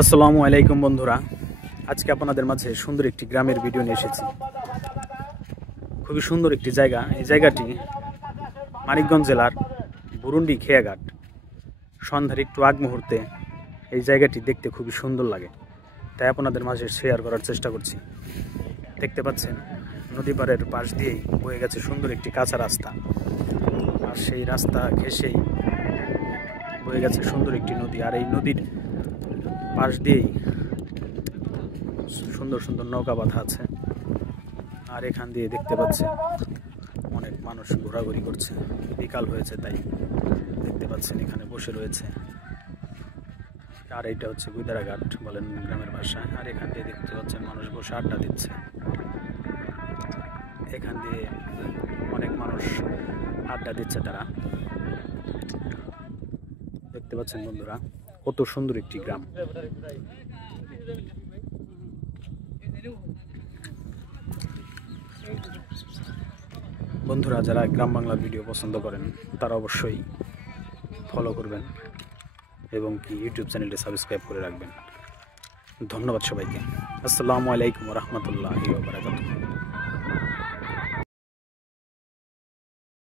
আসসালামু আলাইকুম বন্ধুরা, আজকে আপনাদের মাঝে সুন্দর একটি গ্রামের ভিডিও নিয়ে এসেছি। খুবই সুন্দর একটি জায়গা। এই জায়গাটি মানিকগঞ্জ জেলার বুরুন্ডি খেয়াঘাট। সন্ধ্যার একটু আগ মুহূর্তে এই জায়গাটি দেখতে খুবই সুন্দর লাগে, তাই আপনাদের মাঝে শেয়ার করার চেষ্টা করছি। দেখতে পাচ্ছেন নদী পাড়ের পাশ দিয়েই বয়ে গেছে সুন্দর একটি কাঁচা রাস্তা, আর সেই রাস্তা ঘেঁষেই বয়ে গেছে সুন্দর একটি নদী। আর এই নদীর পাশ দিয়েই সুন্দর সুন্দর নৌকা বাঁধা আছে। আর এখান দিয়ে দেখতে পাচ্ছেন অনেক মানুষ ঘোরাঘুরি করছে। বিকাল হয়েছে তাই দেখতে পাচ্ছেন এখানে বসে রয়েছে। আর এইটা হচ্ছে গুইদারা ঘাট বলেন গ্রামের ভাষায়। আর এখান দিয়ে দেখতে পাচ্ছেন মানুষ বসে আড্ডা দিচ্ছে। এখান দিয়ে অনেক মানুষ আড্ডা দিচ্ছে। তারা দেখতে পাচ্ছেন বন্ধুরা, কত সুন্দর একটি গ্রাম। বন্ধুরা, যারা গ্রাম বাংলার ভিডিও পছন্দ করেন তারা অবশ্যই ফলো করবেন এবং কি ইউটিউব চ্যানেলটি সাবস্ক্রাইব করে রাখবেন। ধন্যবাদ সবাইকে। আসসালামু আলাইকুম ওয়া রাহমাতুল্লাহি ওয়া বারাকাতুহু।